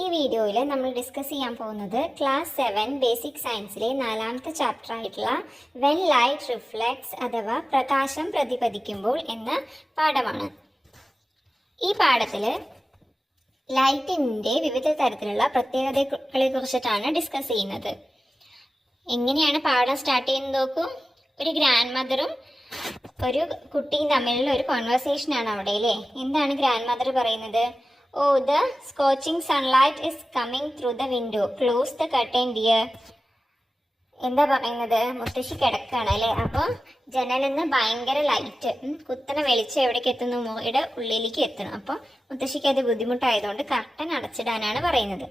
ഈ വീഡിയോയിൽ നമ്മൾ ഡിസ്കസ് ചെയ്യാൻ പോകുന്നത് ക്ലാസ് 7 ബേസിക് സയൻസിലെ 4ാമത്തെ ചാപ്റ്റർ ആയിട്ടുള്ള വെൻ ലൈറ്റ് റിഫ്ലെക്ട്സ് അഥവാ പ്രകാശം പ്രതിപദിക്കുമ്പോൾ എന്ന പാഠമാണ്. ഈ പാഠത്തിൽ ലൈറ്റിൻ്റെ വിവിധ തരത്തിലുള്ള പ്രത്യേകതകളെ കുറിച്ചിട്ടാണ് ഡിസ്കസ് ചെയ്യുന്നത്. എങ്ങനെയാണ് പാഠം സ്റ്റാർട്ട് ചെയ്യുന്നത് നോക്കൂ. ഒരു ഗ്രാൻഡ് മദറും ഒരു കുട്ടിയും തമ്മിലുള്ള ഒരു കോൺവെർസേഷനാണ് അവിടെ അല്ലേ. എന്താണ് ഗ്രാൻഡ് മദർ പറയുന്നത്? Oh, the scorching sunlight is coming through the window. Close the curtain, dear. എന്താ പറയുന്നത്? മുത്തശ്ശി കിടക്കുകയാണ് അല്ലേ. അപ്പോൾ ജനലിൽ നിന്ന് ഭയങ്കര ലൈറ്റ്, കുത്തനെ വെളിച്ചം എവിടേക്ക് എത്തുന്നു? മുറിയുടെ ഉള്ളിലേക്ക് എത്തണം. അപ്പോൾ മുത്തശ്ശിക്ക് അത് ബുദ്ധിമുട്ടായതുകൊണ്ട് കർട്ടൻ അടച്ചിടാനാണ് പറയുന്നത്.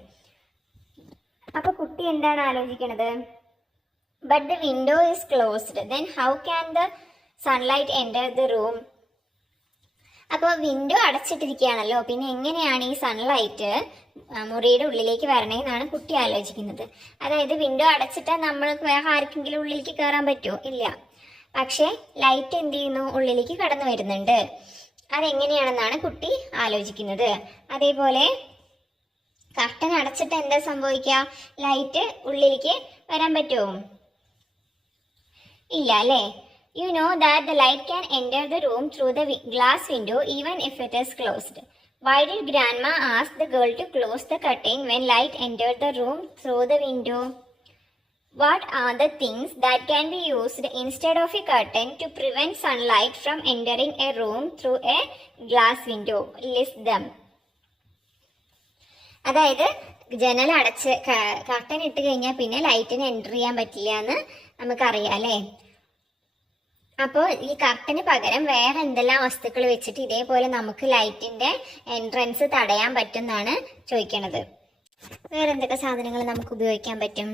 അപ്പോൾ കുട്ടി എന്താണ് ആലോചിക്കുന്നത്? But the window is closed, then how can the sunlight enter the room? അപ്പോൾ വിൻഡോ അടച്ചിട്ടിരിക്കുകയാണല്ലോ, പിന്നെ എങ്ങനെയാണ് ഈ സൺലൈറ്റ് മുറിയുടെ ഉള്ളിലേക്ക് വരണേന്നാണ് കുട്ടി ആലോചിക്കുന്നത്. അതായത് വിൻഡോ അടച്ചിട്ടാൽ നമ്മൾക്ക് വേറെ ആർക്കെങ്കിലും ഉള്ളിലേക്ക് കയറാൻ പറ്റുമോ? ഇല്ല. പക്ഷേ ലൈറ്റ് എന്ത് ചെയ്യുന്നു? ഉള്ളിലേക്ക് കടന്നു വരുന്നുണ്ട്. അതെങ്ങനെയാണെന്നാണ് കുട്ടി ആലോചിക്കുന്നത്. അതേപോലെ കർട്ടൻ അടച്ചിട്ട് എന്താ സംഭവിക്കുക? ലൈറ്റ് ഉള്ളിലേക്ക് വരാൻ പറ്റുമോ? ഇല്ല അല്ലേ. You know that the light can enter the room through the glass window even if it is closed. Why did Grandma ask the girl to close the curtain when light entered the room through the window? What are the things that can be used instead of a curtain to prevent sunlight from entering a room through a glass window? List them. അതായത് ജനൽ അടച്ച് curtain ഇട്ട് കഴിഞ്ഞാൽ പിന്നെ ലൈറ്റിന് enter ചെയ്യാൻ പറ്റില്ല എന്ന് നമുക്കറിയാം അല്ലേ. അപ്പോൾ ഈ കർട്ടന് പകരം വേറെ എന്തെല്ലാം വസ്തുക്കൾ വെച്ചിട്ട് ഇതേപോലെ നമുക്ക് ലൈറ്റിൻ്റെ എൻട്രൻസ് തടയാൻ പറ്റുമെന്നാണ് ചോദിക്കണത്. വേറെ എന്തൊക്കെ സാധനങ്ങൾ നമുക്ക് ഉപയോഗിക്കാൻ പറ്റും?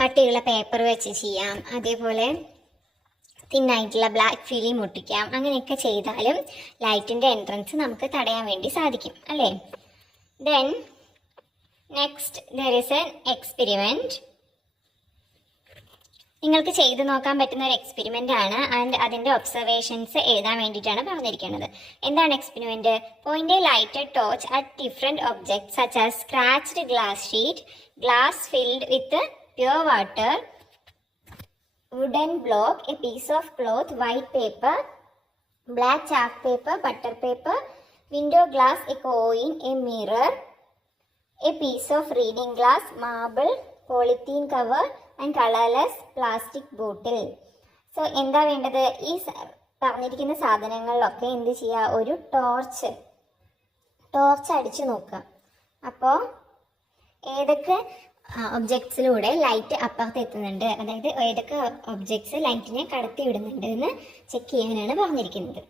കട്ടിയുള്ള പേപ്പർ വെച്ച് ചെയ്യാം, അതേപോലെ തിന്നായിട്ടുള്ള ബ്ലാക്ക് ഫിലിം ഒട്ടിക്കാം. അങ്ങനെയൊക്കെ ചെയ്താലും ലൈറ്റിൻ്റെ എൻട്രൻസ് നമുക്ക് തടയാൻ വേണ്ടി സാധിക്കും അല്ലേ. Then next there is an experiment. നിങ്ങൾക്ക് ചെയ്തു നോക്കാൻ പറ്റുന്ന ഒരു എക്സ്പെരിമെൻ്റ് ആണ്. ആൻഡ് അതിൻ്റെ ഒബ്സർവേഷൻസ് എഴുതാൻ വേണ്ടിയിട്ടാണ് പറഞ്ഞിരിക്കുന്നത്. എന്താണ് experiment? Point a lighted torch at different objects such as scratched glass sheet, glass filled with pure water, wooden block, a piece of cloth, white paper, black chart paper, butter paper, window glass, a coin, a mirror, a piece of reading glass, marble, polythene cover and colourless plastic bottle. So എന്താ വേണ്ടത്? ഈ പറഞ്ഞിരിക്കുന്ന സാധനങ്ങളിലൊക്കെ എന്ത് ചെയ്യുക? ഒരു torch അടിച്ചു നോക്കുക. അപ്പോൾ ഏതൊക്കെ ഒബ്ജക്ട്സിലൂടെ ലൈറ്റ് അപ്പുറത്ത് എത്തുന്നുണ്ട്, അതായത് ഏതൊക്കെ ഒബ്ജക്ട്സ് ലൈറ്റിനെ കടത്തി വിടുന്നുണ്ട് എന്ന് ചെക്ക് ചെയ്യാനാണ് പറഞ്ഞിരിക്കുന്നത്.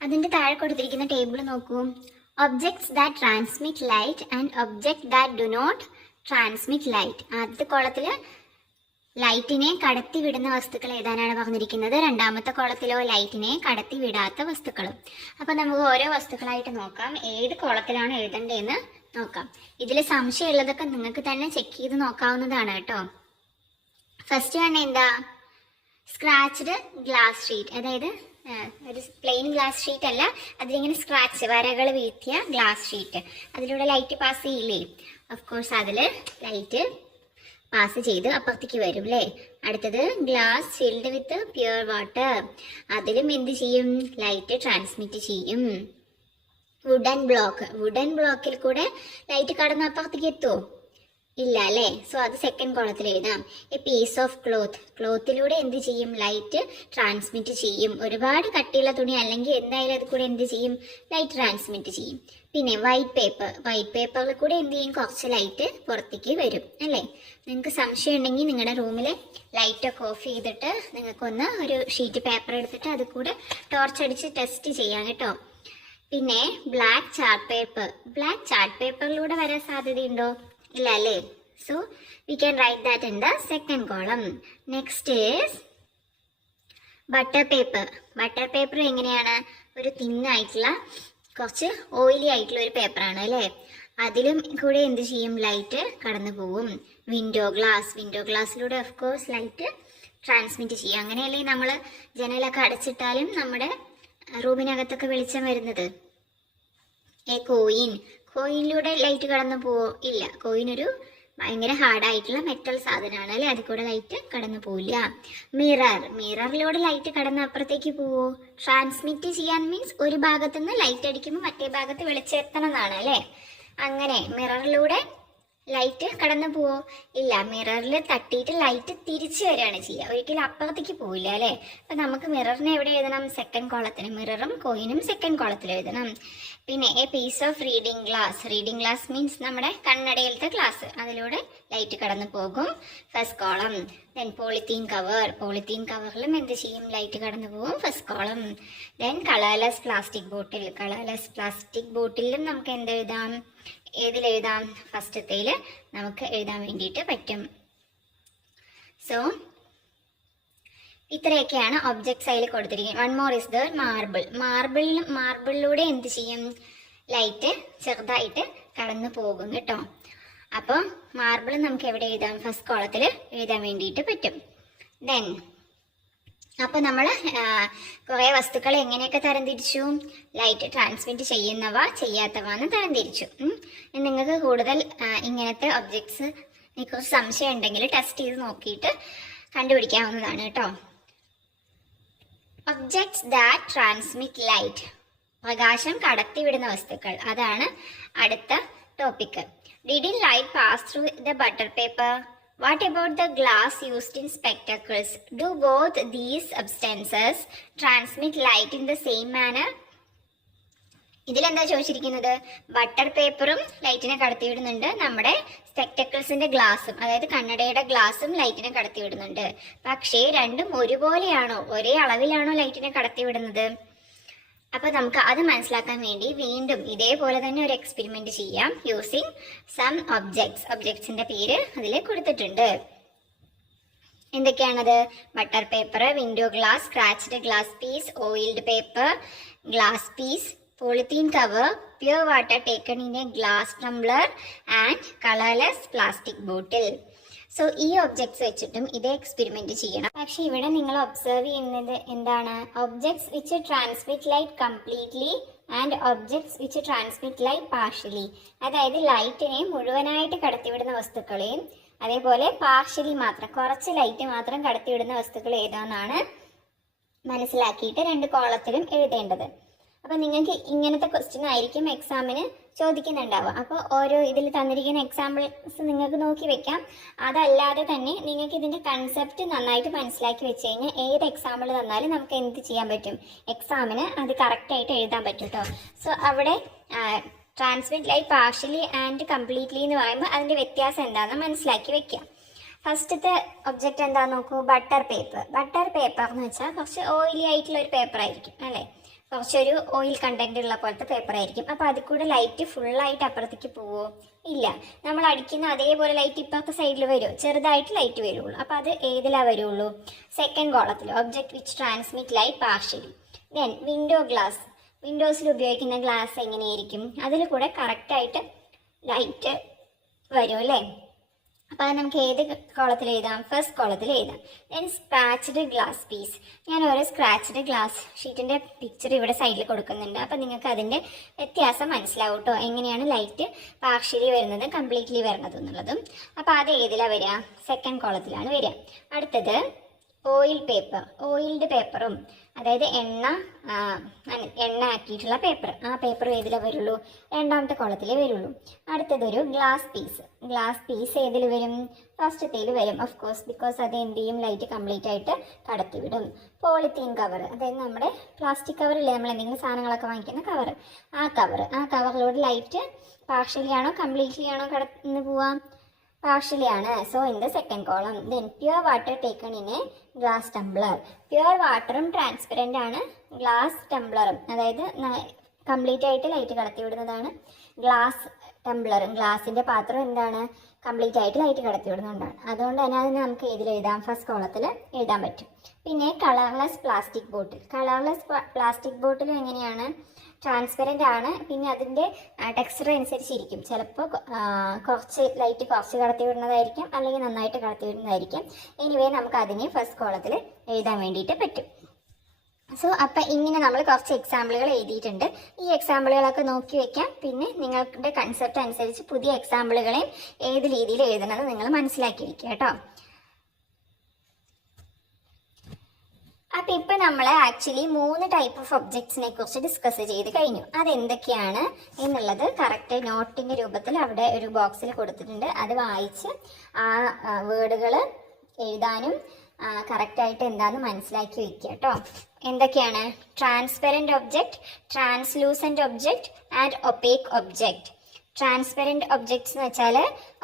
അതിൻ്റെ താഴെ കൊടുത്തിരിക്കുന്ന ടേബിൾ നോക്കൂ. Objects that transmit light and object that do not transmit light. ആദ്യത്തെ കോളത്തിൽ ലൈറ്റിനെ കടത്തി വിടുന്ന വസ്തുക്കൾ എഴുതാനാണ് പറഞ്ഞിരിക്കുന്നത്. രണ്ടാമത്തെ കോളത്തിലോ ലൈറ്റിനെ കടത്തി വിടാത്ത വസ്തുക്കളും. അപ്പോൾ നമുക്ക് ഓരോ വസ്തുക്കളായിട്ട് നോക്കാം. ഏത് കോളത്തിലാണ് എഴുതേണ്ടതെന്ന് നോക്കാം. ഇതിൽ സംശയമുള്ളതൊക്കെ നിങ്ങൾക്ക് തന്നെ ചെക്ക് ചെയ്ത് നോക്കാവുന്നതാണ് കേട്ടോ. ഫസ്റ്റ് വൺ എന്താ? Scratched glass sheet. അതായത് ഒരു പ്ലെയിൻ ഗ്ലാസ് ഷീറ്റ് അല്ല, അതിലിങ്ങനെ സ്ക്രാച്ച് വരകൾ വീഴ്ത്തിയ ഗ്ലാസ് ഷീറ്റ്. അതിലൂടെ ലൈറ്റ് പാസ് ചെയ്യില്ലേ? ഓഫ് കോഴ്സ് അതിൽ ലൈറ്റ് പാസ് ചെയ്ത് അപ്പുറത്തേക്ക് വരും അല്ലേ. അടുത്തത് glass filled with pure water. അതിലും എന്ത് ചെയ്യും? ലൈറ്റ് ട്രാൻസ്മിറ്റ് ചെയ്യും. വുഡൻ ബ്ലോക്കിൽ കൂടെ ലൈറ്റ് കടന്ന് അപ്പുറത്തേക്ക് എത്തുമോ? ഇല്ല അല്ലേ. സോ അത് സെക്കൻഡ് കോളത്തിൽ എഴുതാം. എ പീസ് ഓഫ് ക്ലോത്തിലൂടെ എന്ത് ചെയ്യും? ലൈറ്റ് ട്രാൻസ്മിറ്റ് ചെയ്യും. ഒരുപാട് കട്ടിയുള്ള തുണി അല്ലെങ്കിൽ എന്തായാലും അത് കൂടെ എന്ത് ചെയ്യും? ലൈറ്റ് ട്രാൻസ്മിറ്റ് ചെയ്യും. പിന്നെ വൈറ്റ് പേപ്പറിൽ കൂടെ എന്ത് ചെയ്യും? കുറച്ച് ലൈറ്റ് പുറത്തേക്ക് വരും അല്ലേ. നിങ്ങൾക്ക് സംശയം ഉണ്ടെങ്കിൽ നിങ്ങളുടെ റൂമിൽ ലൈറ്റൊക്കെ ഓഫ് ചെയ്തിട്ട് നിങ്ങൾക്കൊന്ന് ഒരു ഷീറ്റ് പേപ്പർ എടുത്തിട്ട് അത് കൂടെ ടോർച്ച് അടിച്ച് ടെസ്റ്റ് ചെയ്യാം കേട്ടോ. പിന്നെ ബ്ലാക്ക് ചാർട്ട് പേപ്പറിലൂടെ വരാൻ സാധ്യതയുണ്ടോ? ഇല്ല അല്ലേ. So we can write that in the second column. Next is butter paper. എങ്ങനെയാണ്? ഒരു തിന്നായിട്ടുള്ള കുറച്ച് ഓയിലി ആയിട്ടുള്ള ഒരു പേപ്പറാണ് അല്ലേ. അതിലും കൂടെ എന്ത് ചെയ്യും? ലൈറ്റ് കടന്നു പോവും. വിൻഡോ ഗ്ലാസ്സിലൂടെ ഓഫ് കോഴ്സ് ലൈറ്റ് ട്രാൻസ്മിറ്റ് ചെയ്യും. അങ്ങനെയല്ലേ നമ്മൾ ജനലൊക്കെ അടച്ചിട്ടാലും നമ്മുടെ റൂമിനകത്തൊക്കെ വെളിച്ചം വരുന്നത്. എ കോയിൻ കോയിനിലൂടെ ലൈറ്റ് കടന്നു പോവോ? ഇല്ല. കോയിനൊരു ഭയങ്കര ഹാർഡായിട്ടുള്ള മെറ്റൽ സാധനമാണ് അല്ലേ, അതിൽ കൂടെ ലൈറ്റ് കടന്നു പോവില്ല. മിററിലൂടെ ലൈറ്റ് കടന്ന് അപ്പുറത്തേക്ക് പോവോ? ട്രാൻസ്മിറ്റ് ചെയ്യാൻ മീൻസ് ഒരു ഭാഗത്തുനിന്ന് ലൈറ്റ് അടിക്കുമ്പോൾ മറ്റേ ഭാഗത്ത് വെളിച്ചെത്തണം എന്നാണ് അല്ലേ. അങ്ങനെ മിററിലൂടെ ലൈറ്റ് കടന്നു പോവോ? ഇല്ല. മിററിൽ തട്ടിയിട്ട് ലൈറ്റ് തിരിച്ചു വരികയാണ് ചെയ്യുക, ഒരിക്കലും അപ്പുറത്തേക്ക് പോവില്ല അല്ലേ. അപ്പൊ നമുക്ക് മിററിനെ എവിടെ എഴുതണം? സെക്കൻഡ് കോളത്തിന്. മിററും കോയിനും സെക്കൻഡ് കോളത്തിൽ എഴുതണം. പിന്നെ a piece of reading glass means നമ്മുടെ കണ്ണടയിലത്തെ ഗ്ലാസ്, അതിലൂടെ ലൈറ്റ് കടന്നു പോകും, ഫസ്റ്റ് കോളം. ദെൻ പോളിത്തീൻ കവറിലും എന്ത് ചെയ്യും? ലൈറ്റ് കടന്നു പോകും, first column. Then colourless plastic ബോട്ടിലും നമുക്ക് എന്ത് എഴുതാം? ഏതിലെഴുതാം? ഫസ്റ്റത്തേൽ നമുക്ക് എഴുതാൻ വേണ്ടിയിട്ട് പറ്റും. സോ ഇത്രയൊക്കെയാണ് ഒബ്ജക്ട്സ് അതിൽ കൊടുത്തിരിക്കുന്നത്. വൺ മോർ ഇസ് ദ മാർബിളിലൂടെ എന്ത് ചെയ്യും? ലൈറ്റ് ചെറുതായിട്ട് കടന്നു പോകും കേട്ടോ. അപ്പോൾ മാർബിൾ നമുക്ക് എവിടെ എഴുതാം? ഫസ്റ്റ് കോളത്തിൽ എഴുതാൻ വേണ്ടിയിട്ട് പറ്റും. ദെൻ അപ്പോൾ നമ്മൾ കുറേ വസ്തുക്കളെ എങ്ങനെയൊക്കെ തരംതിരിച്ചു? ലൈറ്റ് ട്രാൻസ്മിറ്റ് ചെയ്യുന്നവ ചെയ്യാത്തവ എന്ന് തരംതിരിച്ചു. നിങ്ങൾക്ക് കൂടുതൽ ഇങ്ങനത്തെ ഒബ്ജക്ട്സിനെ കുറിച്ച് സംശയം ഉണ്ടെങ്കിൽ ടെസ്റ്റ് ചെയ്ത് നോക്കിയിട്ട് കണ്ടുപിടിക്കാവുന്നതാണ് കേട്ടോ. ഒബ്ജക്ട്സ് ദാറ്റ് ട്രാൻസ്മിറ്റ് ലൈറ്റ്, പ്രകാശം കടത്തിവിടുന്ന വസ്തുക്കൾ, അതാണ് അടുത്ത topic. Did light pass through the butter paper? What about the glass used in spectacles? Do both these substances transmit light in the same manner? ഇതിലെന്താ ചോദിച്ചിരിക്കുന്നത്? ബട്ടർ പേപ്പറും ലൈറ്റിനെ കടത്തിവിടുന്നുണ്ട്, നമ്മുടെ സ്പെക്ടക്കിൾസിന്റെ ഗ്ലാസും അതായത് കണ്ണടയുടെ ഗ്ലാസും ലൈറ്റിനെ കടത്തിവിടുന്നുണ്ട്. പക്ഷേ രണ്ടും ഒരുപോലെയാണോ, ഒരേ അളവിലാണോ ലൈറ്റിനെ കടത്തിവിടുന്നത്? അപ്പൊ നമുക്ക് അത് മനസ്സിലാക്കാൻ വേണ്ടി വീണ്ടും ഇതേപോലെ തന്നെ ഒരു എക്സ്പെരിമെന്റ് ചെയ്യാം യൂസിങ് സം ഒബ്ജക്ട്സിന്റെ പേര് അതിൽ കൊടുത്തിട്ടുണ്ട്. എന്തൊക്കെയാണത്? Butter paper, window glass, scratched glass piece, oiled paper, glass piece, polythene cover, pure water taken in a glass tumbler and colorless plastic bottle. So ഈ ഒബ്ജക്ട്സ് വെച്ചിട്ടും ഇതേ എക്സ്പെരിമെന്റ് ചെയ്യണം. പക്ഷെ ഇവിടെ നിങ്ങൾ ഒബ്സർവ് ചെയ്യുന്നത് എന്താണ്? Objects which transmit light completely and objects which transmit light partially. അതായത് ലൈറ്റിനെ മുഴുവനായിട്ട് കടത്തിവിടുന്ന വസ്തുക്കളെയും അതേപോലെ പാർഷ്യലി മാത്രം, കുറച്ച് ലൈറ്റ് മാത്രം കടത്തിവിടുന്ന വസ്തുക്കൾ ഏതാണെന്നാണ് മനസ്സിലാക്കിയിട്ട് രണ്ട് കോളത്തിലും എഴുതേണ്ടത്. അപ്പൊ നിങ്ങൾക്ക് ഇങ്ങനത്തെ ക്വസ്റ്റ്യൻ ആയിരിക്കും എക്സാമിന് ചോദിക്കുന്നുണ്ടാവുക. അപ്പോൾ ഓരോ ഇതിൽ തന്നിരിക്കുന്ന എക്സാമ്പിൾസ് നിങ്ങൾക്ക് നോക്കി വെക്കാം. അതല്ലാതെ തന്നെ നിങ്ങൾക്ക് ഇതിന്റെ കൺസെപ്റ്റ് നന്നായിട്ട് മനസ്സിലാക്കി വെച്ച് കഴിഞ്ഞാൽ ഏത് എക്സാമ്പിൾ തന്നാലും നമുക്ക് എന്ത് ചെയ്യാൻ പറ്റും? എക്സാമിന് അത് കറക്റ്റായിട്ട് എഴുതാൻ പറ്റും കേട്ടോ. സോ അവിടെ transmit light partially and completely എന്ന് പറയുമ്പോൾ അതിന്റെ വ്യത്യാസം എന്താണെന്ന് മനസ്സിലാക്കി വെക്കാം. ഫസ്റ്റത്തെ ഒബ്ജക്റ്റ് എന്താ നോക്കൂ? ബട്ടർ പേപ്പർ എന്ന് വെച്ചാൽ കുറച്ച് ഓയിലി ആയിട്ടുള്ള ഒരു പേപ്പർ ആയിരിക്കും അല്ലേ, കുറച്ചൊരു ഓയിൽ കണ്ടന്റ് ഉള്ള പോലത്തെ പേപ്പർ ആയിരിക്കും. അപ്പോൾ അതിൽ കൂടെ ലൈറ്റ് ഫുള്ളായിട്ട് അപ്പുറത്തേക്ക് പോവോ? ഇല്ല. നമ്മൾ അടിക്കുന്ന അതേപോലെ ലൈറ്റ് ഇപ്പുറത്തെ സൈഡിൽ വരുമോ? ചെറുതായിട്ട് ലൈറ്റ് വരുള്ളൂ. അപ്പോൾ അത് ഏതിലാ വരുള്ളൂ? സെക്കൻഡ് കോളത്തിൽ. Object which transmit light partially. Then വിൻഡോസിൽ ഉപയോഗിക്കുന്ന ഗ്ലാസ് എങ്ങനെയായിരിക്കും? അതിൽ കൂടെ കറക്റ്റായിട്ട് ലൈറ്റ് വരും അല്ലേ. അപ്പോൾ അത് നമുക്ക് ഏത് കോളത്തിൽ എഴുതാം? ഫസ്റ്റ് കോളത്തിൽ എഴുതാം. Then scratched glass piece. ഞാൻ ഓരോ സ്ക്രാച്ച്ഡ് ഗ്ലാസ് ഷീറ്റിൻ്റെ പിക്ചർ ഇവിടെ സൈഡിൽ കൊടുക്കുന്നുണ്ട്. അപ്പോൾ നിങ്ങൾക്ക് അതിൻ്റെ വ്യത്യാസം മനസ്സിലാവും കേട്ടോ, എങ്ങനെയാണ് ലൈറ്റ് പാർഷ്യലി വരുന്നത് കംപ്ലീറ്റ്ലി വരുന്നത് എന്നുള്ളതും. അപ്പോൾ അത് ഏതിലാണ് വരിക? സെക്കൻഡ് കോളത്തിലാണ് വരിക. അടുത്തത് ഓയിൽഡ് പേപ്പറും അതായത് എണ്ണ ആക്കിയിട്ടുള്ള പേപ്പർ, ആ പേപ്പർ ഏതിലാണ് വരുള്ളൂ? രണ്ടാമത്തെ കോളത്തിലേ വരുള്ളൂ. അടുത്തതൊരു ഗ്ലാസ് പീസ് ഏതിൽ വരും? ഫസ്റ്റത്തേൽ വരും ഓഫ് കോഴ്സ്, ബിക്കോസ് അത് എന്ത് ചെയ്യും? ലൈറ്റ് കംപ്ലീറ്റ് ആയിട്ട് കടത്തിവിടും. പോളിത്തീൻ കവർ അതായത് നമ്മുടെ പ്ലാസ്റ്റിക് കവറില്ലേ, നമ്മൾ എന്തെങ്കിലും സാധനങ്ങളൊക്കെ വാങ്ങിക്കുന്ന കവർ, ആ കവറിലൂടെ ലൈറ്റ് പാർഷ്യലി ആണോ കംപ്ലീറ്റ്ലി ആണോ കടന്നു പോവാം? പാർഷ്യലി ആണ്. So in the second column. Then pure water taken in a glass tumbler. Pure വാട്ടറും ട്രാൻസ്പെറൻ്റ് ആണ്, ഗ്ലാസ് ടംബ്ലറും അതായത് കംപ്ലീറ്റ് ആയിട്ട് ലൈറ്റ് കടത്തിവിടുന്നതാണ്. ഗ്ലാസ് ടംബ്ലറും ഗ്ലാസിൻ്റെ പാത്രം എന്താണ്? കംപ്ലീറ്റ് ആയിട്ട് ലൈറ്റ് കടത്തിവിടുന്നതുകൊണ്ടാണ്. അതുകൊണ്ട് തന്നെ അതിന് നമുക്ക് ഏതിൽ എഴുതാം? ഫസ്റ്റ് കോളത്തിൽ എഴുതാൻ പറ്റും. പിന്നെ കളർലെസ് പ്ലാസ്റ്റിക് ബോട്ടിൽ എങ്ങനെയാണ്? ട്രാൻസ്പെറൻ്റ് ആണ്. പിന്നെ അതിൻ്റെ ടെക്സ്ചർ അനുസരിച്ചിരിക്കും. ചിലപ്പോൾ കുറച്ച് ലൈറ്റ് കുറച്ച് കടത്തി വിടുന്നതായിരിക്കും, അല്ലെങ്കിൽ നന്നായിട്ട് കടത്തി വിടുന്നതായിരിക്കും. എനിവേ നമുക്ക് അതിനെ ഫസ്റ്റ് കോളത്തിൽ എഴുതാൻ വേണ്ടിയിട്ട് പറ്റും. സോ അപ്പം ഇങ്ങനെ നമ്മൾ കുറച്ച് എക്സാമ്പിളുകൾ എഴുതിയിട്ടുണ്ട്. ഈ എക്സാമ്പിളുകളൊക്കെ നോക്കി വെക്കാം. പിന്നെ നിങ്ങളുടെ കൺസെപ്റ്റ് അനുസരിച്ച് പുതിയ എക്സാമ്പിളുകളെയും ഏത് രീതിയിൽ എഴുതണമെന്ന് നിങ്ങൾ മനസ്സിലാക്കിയിരിക്കുക കേട്ടോ. അപ്പം ഇപ്പം നമ്മൾ ആക്ച്വലി 3 ടൈപ്പ് ഓഫ് ഒബ്ജക്ട്സിനെ കുറിച്ച് ഡിസ്കസ് ചെയ്ത് കഴിഞ്ഞു. അതെന്തൊക്കെയാണ് എന്നുള്ളത് കറക്റ്റ് നോട്ടിൻ്റെ രൂപത്തിൽ അവിടെ ഒരു ബോക്സിൽ കൊടുത്തിട്ടുണ്ട്. അത് വായിച്ച് ആ വേർഡുകൾ എഴുതാനും കറക്റ്റായിട്ട് എന്താണെന്ന് മനസ്സിലാക്കി വയ്ക്കുക കേട്ടോ. എന്തൊക്കെയാണ്? Transparent object, translucent object and opaque object. Transparent objects എന്ന് വെച്ചാൽ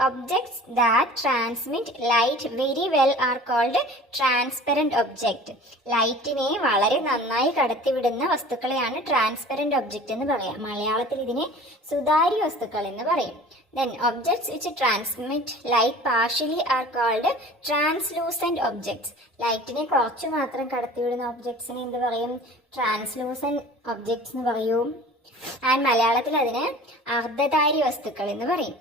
objects that transmit light very well are called transparent object. ലൈറ്റിനെ വളരെ നന്നായി കടത്തിവിടുന്ന വസ്തുക്കളെയാണ് ട്രാൻസ്പെറൻറ്റ് ഒബ്ജക്റ്റ് എന്ന് പറയാം. മലയാളത്തിൽ ഇതിനെ സുതാര്യ വസ്തുക്കൾ എന്ന് പറയും. Then objects which transmit light partially are called translucent objects. ലൈറ്റിനെ കുറച്ച് മാത്രം കടത്തിവിടുന്ന ഒബ്ജക്ട്സിനെ എന്ത് പറയും? ട്രാൻസ്ലൂസൻറ്റ് ഒബ്ജക്ട്സ് എന്ന് പറയും. ആൻഡ് മലയാളത്തിൽ അതിന് അർദ്ധധാരി വസ്തുക്കൾ എന്ന് പറയും.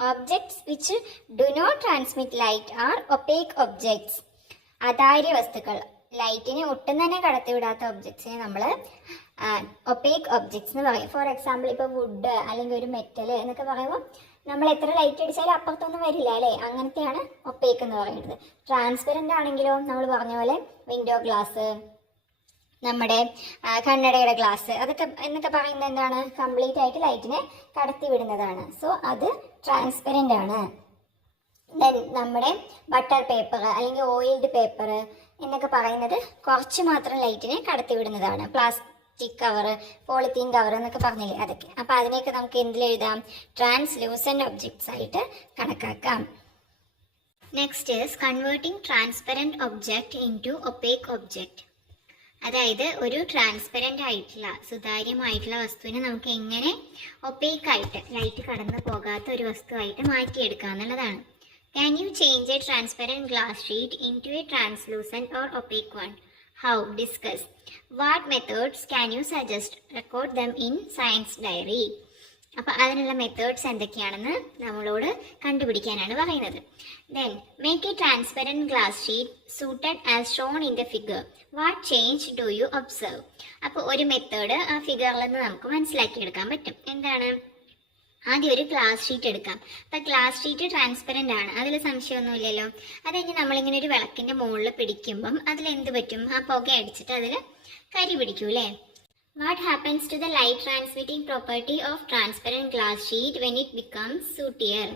Objects which do not transmit light are opaque objects. അധാര്യ വസ്തുക്കൾ, ലൈറ്റിനെ ഒട്ടും തന്നെ കടത്തിവിടാത്ത ഒബ്ജക്ട്സിനെ നമ്മൾ ഒപ്പേക്ക് ഒബ്ജക്ട്സ് എന്ന് പറയും. ഫോർ എക്സാമ്പിൾ ഇപ്പോൾ വുഡ് അല്ലെങ്കിൽ ഒരു മെറ്റൽ എന്നൊക്കെ പറയുമ്പോൾ നമ്മൾ എത്ര ലൈറ്റ് അടിച്ചാലും അപ്പുറത്തൊന്നും വരില്ല അല്ലേ? അങ്ങനത്തെയാണ് ഒപ്പേക്ക് എന്ന് പറയുന്നത്. ട്രാൻസ്പെറൻ്റ് ആണെങ്കിലോ നമ്മൾ പറഞ്ഞ പോലെ വിൻഡോ ഗ്ലാസ്, നമ്മുടെ കണ്ണടയുടെ ഗ്ലാസ്, അതൊക്കെ എന്നൊക്കെ പറയുന്നത് എന്താണ്? കംപ്ലീറ്റ് ആയിട്ട് ലൈറ്റിനെ കടത്തി വിടുന്നതാണ്. സോ അത് ട്രാൻസ്പെറൻ്റ് ആണ്. ദെൻ നമ്മുടെ ബട്ടർ പേപ്പർ അല്ലെങ്കിൽ ഓയിൽഡ് പേപ്പർ എന്നൊക്കെ പറയുന്നത് കുറച്ച് മാത്രം ലൈറ്റിനെ കടത്തി വിടുന്നതാണ്. പ്ലാസ്റ്റിക് കവർ, പോളിത്തീൻ കവർ എന്നൊക്കെ പറഞ്ഞില്ലേ, അതൊക്കെ. അപ്പോൾ അതിനെയൊക്കെ നമുക്ക് എന്തിലെഴുതാം? ട്രാൻസ്ലൂസൻറ്റ് ഒബ്ജക്ട്സ് ആയിട്ട് കണക്കാക്കാം. Next is converting transparent object into opaque object. അതായത് ഒരു ട്രാൻസ്പെറൻ്റ് ആയിട്ടുള്ള സുതാര്യമായിട്ടുള്ള വസ്തുവിനെ നമുക്ക് എങ്ങനെ ഒപ്പേക്കായിട്ട് ലൈറ്റ് കടന്നു പോകാത്ത ഒരു വസ്തുവായിട്ട് മാറ്റിയെടുക്കുക എന്നുള്ളതാണ്. Can you change a transparent glass sheet into a translucent or opaque one? How? Discuss. What methods can you suggest? Record them in science diary. അപ്പോൾ അതിനുള്ള മെത്തേഡ്സ് എന്തൊക്കെയാണെന്ന് നമ്മളോട് കണ്ടുപിടിക്കാനാണ് പറയുന്നത്. Then make a transparent glass sheet suited as shown in the figure. What change do you observe? അപ്പോൾ ഒരു method ആ ഫിഗറിൽ നിന്ന് നമുക്ക് മനസ്സിലാക്കിയെടുക്കാൻ പറ്റും. എന്താണ്? ആദ്യം ഒരു ഗ്ലാസ് ഷീറ്റ് എടുക്കാം. അപ്പം ഗ്ലാസ് ഷീറ്റ് ട്രാൻസ്പെറൻ്റ് ആണ്, അതിൽ സംശയമൊന്നുമില്ലല്ലോ. അത് കഴിഞ്ഞ് നമ്മളിങ്ങനെ ഒരു വിളക്കിൻ്റെ മുകളിൽ പിടിക്കുമ്പം അതിലെന്ത് പറ്റും? ആ പുക അടിച്ചിട്ട് അതിൽ കരി പിടിക്കൂ അല്ലേ? What happens to the light transmitting property of transparent glass sheet when it becomes sootier?